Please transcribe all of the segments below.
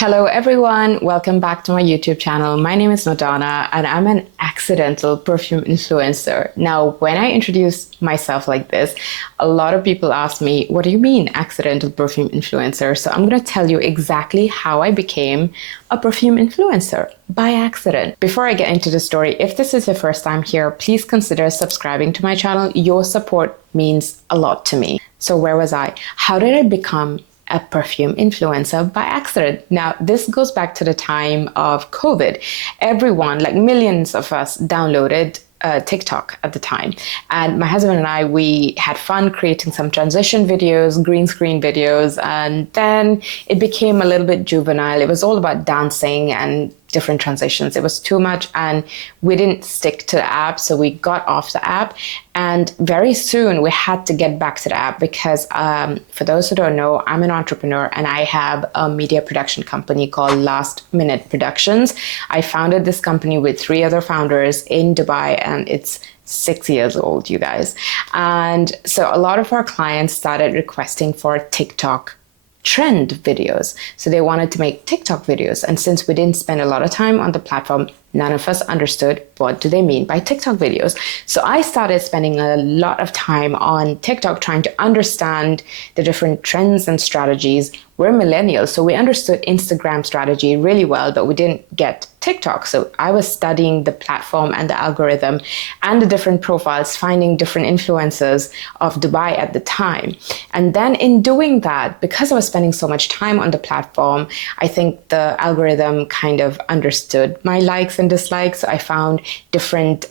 Hello everyone, welcome back to my YouTube channel. My name is Madonna and I'm an accidental perfume influencer. Now, when I introduce myself like this, a lot of people ask me, what do you mean accidental perfume influencer? So I'm going to tell you exactly how I became a perfume influencer by accident. Before I get into the story, if this is your first time here, please consider subscribing to my channel. Your support means a lot to me. So where was I? How did I become a perfume influencer by accident? Now, this goes back to the time of COVID. Everyone, like millions of us, downloaded TikTok at the time. And my husband and I, we had fun creating some transition videos, green screen videos, and then it became a little bit juvenile. It was all about dancing and different transitions. It was too much and we didn't stick to the app, so we got off the app. And very soon we had to get back to the app because for those who don't know, I'm an entrepreneur and I have a media production company called Last Minute Productions. I founded this company with 3 other founders in Dubai and it's 6 years old, you guys. And so a lot of our clients started requesting for TikTok trend videos. So they wanted to make TikTok videos. And since we didn't spend a lot of time on the platform, none of us understood what do they mean by TikTok videos. So I started spending a lot of time on TikTok trying to understand the different trends and strategies. We're millennials, so we understood Instagram strategy really well, but we didn't get TikTok. So I was studying the platform and the algorithm and the different profiles, finding different influencers of Dubai at the time. And then in doing that, because I was spending so much time on the platform, I think the algorithm kind of understood my likes and dislikes. So I found different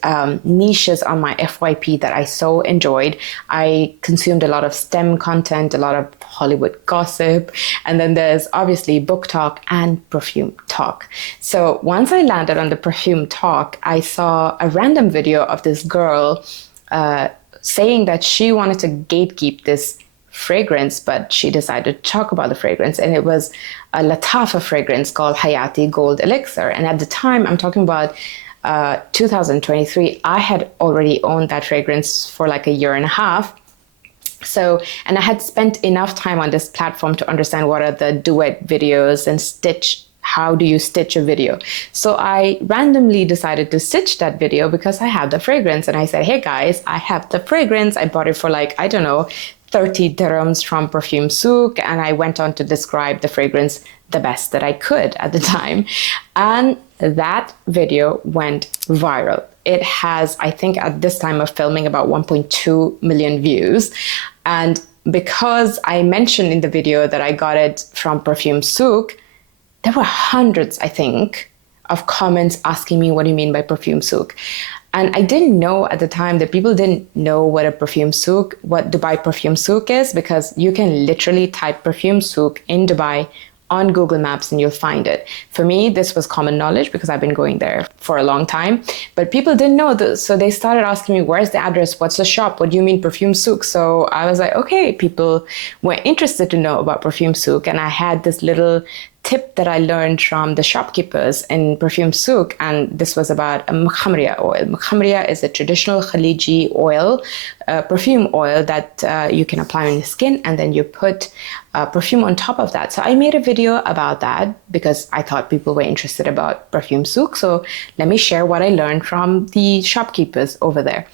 niches on my FYP that I so enjoyed. I consumed a lot of STEM content, a lot of Hollywood gossip, and then there's obviously book talk and perfume talk. So once I landed on the perfume talk, I saw a random video of this girl saying that she wanted to gatekeep this fragrance, but she decided to talk about the fragrance, and it was a Latafa fragrance called Hayati Gold Elixir. And at the time, I'm talking about 2023, I had already owned that fragrance for like a year and a half. So, and I had spent enough time on this platform to understand what are the duet videos and how do you stitch a video. So I randomly decided to stitch that video because I have the fragrance, and I said, hey guys, I have the fragrance. I bought it for like, I don't know, 30 dirhams from Perfume Souk, and I went on to describe the fragrance the best that I could at the time. And that video went viral. It has, I think at this time of filming, about 1.2 million views. And because I mentioned in the video that I got it from Perfume Souk, there were hundreds, I think, of comments asking me, what do you mean by Perfume Souk? And I didn't know at the time that people didn't know what a perfume souk, what Dubai Perfume Souk is, because you can literally type Perfume Souk in Dubai on Google Maps and you'll find it. For me, this was common knowledge because I've been going there for a long time, but people didn't know this. So they started asking me, where's the address? What's the shop? What do you mean Perfume Souk? So I was like, okay, people were interested to know about Perfume Souk. And I had this little tip that I learned from the shopkeepers in Perfume Souk, and this was about a mukhamria oil. Mukhamria is a traditional Khaliji oil, perfume oil that you can apply on your skin, and then you put perfume on top of that. So I made a video about that because I thought people were interested about Perfume Souk. So let me share what I learned from the shopkeepers over there.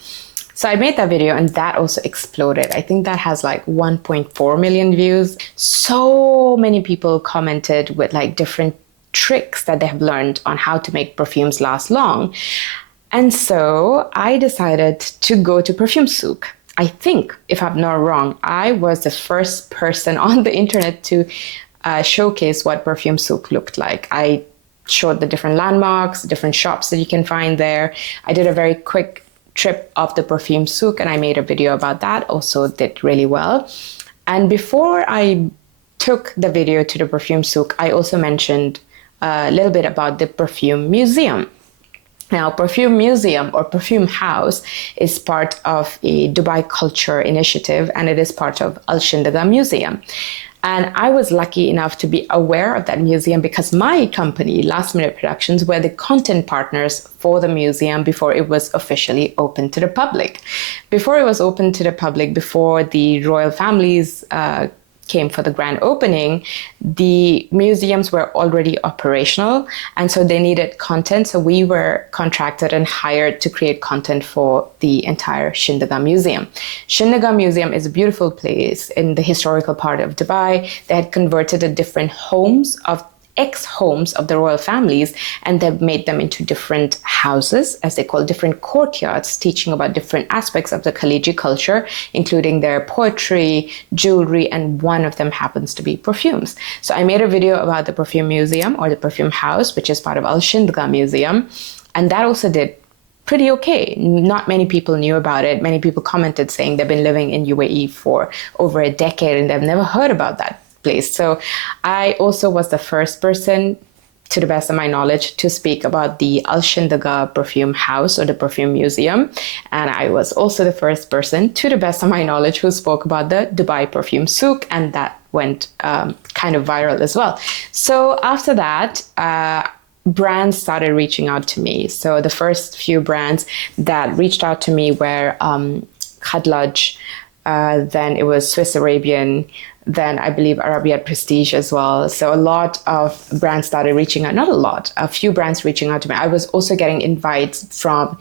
So I made that video and that also exploded. I think that has like 1.4 million views. So many people commented with like different tricks that they have learned on how to make perfumes last long. And so I decided to go to Perfume Souk. I think, if I'm not wrong, I was the first person on the internet to showcase what Perfume Souk looked like. I showed the different landmarks, different shops that you can find there. I did a very quick trip of the Perfume Souk and I made a video about that, also did really well. And before I took the video to the Perfume Souk, I also mentioned a little bit about the Perfume Museum. Now, Perfume Museum or Perfume House is part of a Dubai Culture Initiative, and it is part of Al Shindaga Museum. And I was lucky enough to be aware of that museum because my company, Last Minute Productions, were the content partners for the museum before it was officially open to the public. Before it was open to the public, before the royal families came for the grand opening, the museums were already operational, and so they needed content. So we were contracted and hired to create content for the entire Shindaga Museum. Shindaga Museum is a beautiful place in the historical part of Dubai. They had converted the different homes of ex-homes of the royal families, and they've made them into different houses, as they call different courtyards, teaching about different aspects of the Khaliji culture, including their poetry, jewelry, and one of them happens to be perfumes. So I made a video about the perfume museum, or the perfume house, which is part of Al Shindga Museum, and that also did pretty okay. Not many people knew about it. Many people commented saying they've been living in UAE for over a decade and they've never heard about that place. So I also was the first person, to the best of my knowledge, to speak about the Al Shindaga Perfume House, or the Perfume Museum. And I was also the first person, to the best of my knowledge, who spoke about the Dubai Perfume Souk, and that went kind of viral as well. So after that, brands started reaching out to me. So the first few brands that reached out to me were Khadlaj, then it was Swiss Arabian, then I believe Arabiat Prestige as well. So a lot of brands started reaching out, not a lot, a few brands reaching out to me. I was also getting invites from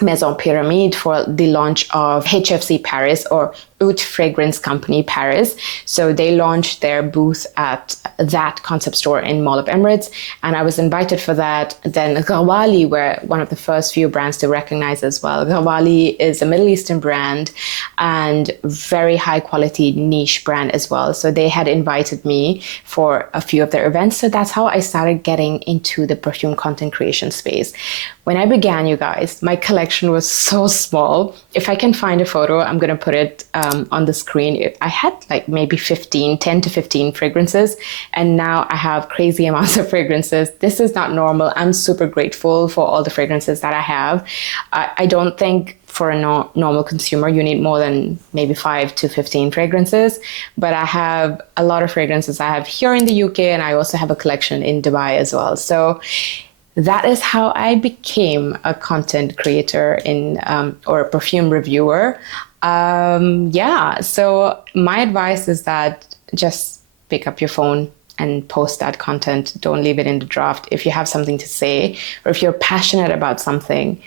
Maison Pyramide for the launch of HFC Paris, or Oud Fragrance Company Paris. So they launched their booth at that concept store in Mall of Emirates, and I was invited for that. Then Ghawali were one of the first few brands to recognize as well. Ghawali is a Middle Eastern brand and very high quality niche brand as well. So they had invited me for a few of their events. So that's how I started getting into the perfume content creation space. When I began, you guys, my collection was so small. If I can find a photo, I'm going to put it on the screen. I had like maybe 10 to 15 fragrances, and now I have crazy amounts of fragrances. This is not normal. I'm super grateful for all the fragrances that I have. I don't think for a normal consumer, you need more than maybe 5 to 15 fragrances, but I have a lot of fragrances I have here in the UK, and I also have a collection in Dubai as well. So that is how I became a content creator or a perfume reviewer. So my advice is that just pick up your phone and post that content. Don't leave it in the draft. If you have something to say, or if you're passionate about something,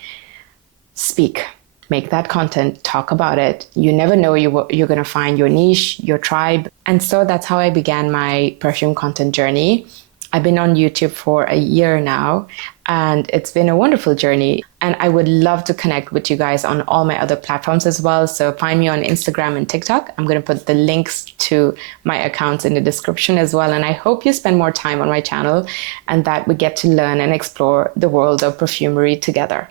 speak. Make that content, talk about it. You never know, you're going to find your niche, your tribe. And so that's how I began my perfume content journey. I've been on YouTube for a year now, and it's been a wonderful journey. And I would love to connect with you guys on all my other platforms as well. So find me on Instagram and TikTok. I'm going to put the links to my accounts in the description as well. And I hope you spend more time on my channel and that we get to learn and explore the world of perfumery together.